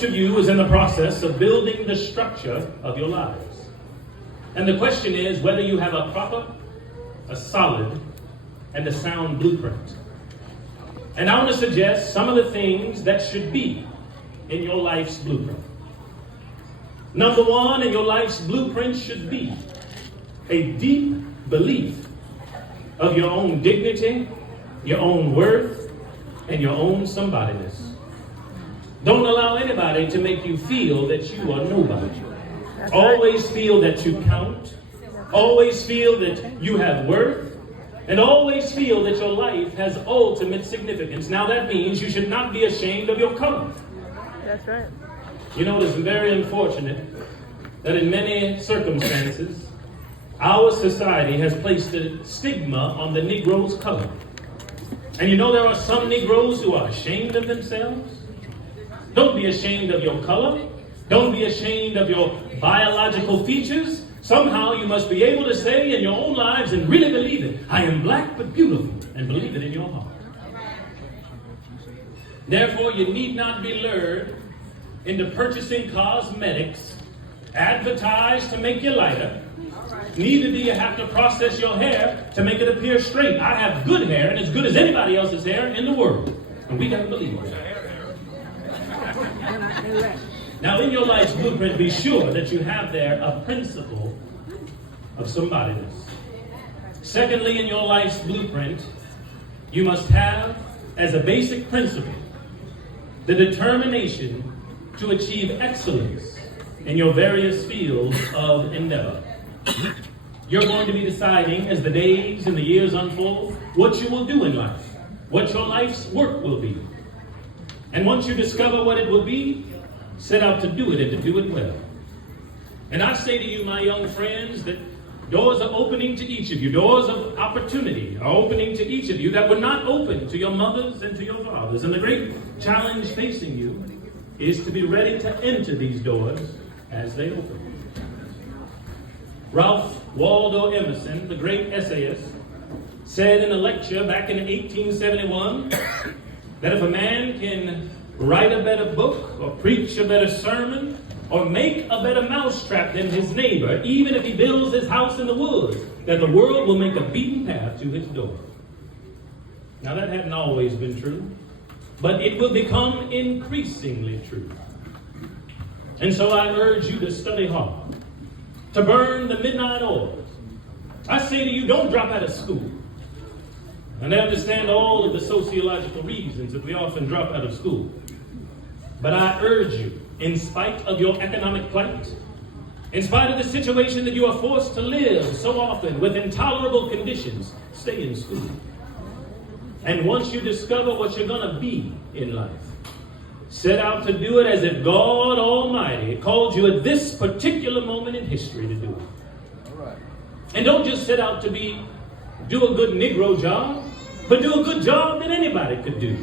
each of you is in the process of building the structure of your lives. And the question is whether you have a proper, a solid, and a sound blueprint. And I want to suggest some of the things that should be in your life's blueprint. Number one in your life's blueprint should be a deep belief of your own dignity, your own worth, and your own somebodyness. Don't allow anybody to make you feel that you are nobody. Always feel that you count. Always feel that you have worth. And always feel that your life has ultimate significance. Now that means you should not be ashamed of your color. That's right. You know, it's very unfortunate that in many circumstances, our society has placed a stigma on the Negro's color. And you know there are some Negroes who are ashamed of themselves. Don't be ashamed of your color. Don't be ashamed of your biological features. Somehow you must be able to say in your own lives and really believe it, I am black but beautiful, and believe it in your heart. Therefore, you need not be lured into purchasing cosmetics advertised to make you lighter. Neither do you have to process your hair to make it appear straight. I have good hair, and as good as anybody else's hair in the world. And we got to believe it. Now, in your life's blueprint, be sure that you have there a principle of somebodyness. Secondly, in your life's blueprint, you must have, as a basic principle, the determination to achieve excellence in your various fields of endeavor. You're going to be deciding, as the days and the years unfold, what you will do in life, what your life's work will be. And once you discover what it will be, set out to do it and to do it well. And I say to you, my young friends, that doors are opening to each of you. Doors of opportunity are opening to each of you that were not open to your mothers and to your fathers. And the great challenge facing you is to be ready to enter these doors as they open. Ralph Waldo Emerson, the great essayist, said in a lecture back in 1871 that if a man can write a better book or preach a better sermon or make a better mousetrap than his neighbor, even if he builds his house in the woods, that the world will make a beaten path to his door. Now that hadn't always been true, but it will become increasingly true. And so I urge you to study hard, to burn the midnight oils. I say to you, don't drop out of school. And I understand all of the sociological reasons that we often drop out of school. But I urge you, in spite of your economic plight, in spite of the situation that you are forced to live so often with intolerable conditions, stay in school. And once you discover what you're going to be in life, set out to do it as if God Almighty called you at this particular moment in history to do it. All right. And don't just set out to do a good Negro job, but do a good job that anybody could do.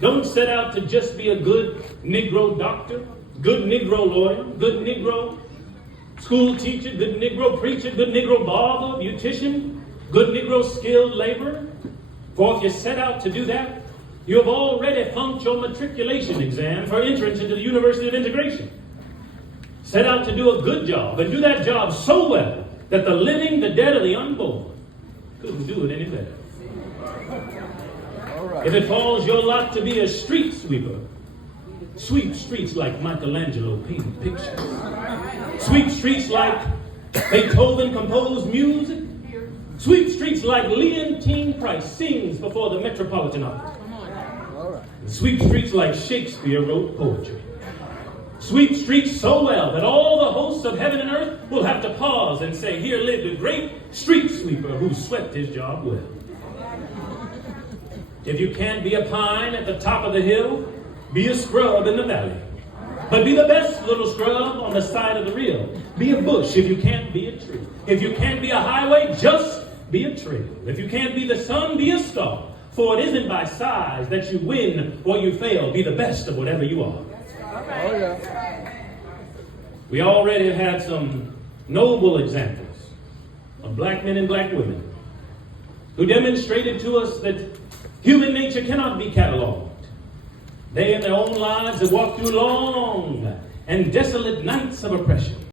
Don't set out to just be a good Negro doctor, good Negro lawyer, good Negro school teacher, good Negro preacher, good Negro barber, beautician, good Negro skilled laborer. For if you set out to do that, you have already flunked your matriculation exam for entrance into the University of Integration. Set out to do a good job, and do that job so well that the living, the dead, and the unborn couldn't do it any better. All right. If it falls your lot to be a street sweeper, sweep streets like Michelangelo painted pictures. Sweep streets like Beethoven composed music. Sweep streets like Leontine Price sings before the Metropolitan Opera. Sweep streets like Shakespeare wrote poetry. Sweep streets so well that all the hosts of heaven and earth will have to pause and say, here lived a great street sweeper who swept his job well. If you can't be a pine at the top of the hill, be a scrub in the valley. But be the best little scrub on the side of the reel. Be a bush if you can't be a tree. If you can't be a highway, just be a trail. If you can't be the sun, be a star. For it isn't by size that you win or you fail. Be the best of whatever you are. Oh, yeah. We already have had some noble examples of black men and black women who demonstrated to us that human nature cannot be cataloged, They in their own lives have walked through long and desolate nights of oppression.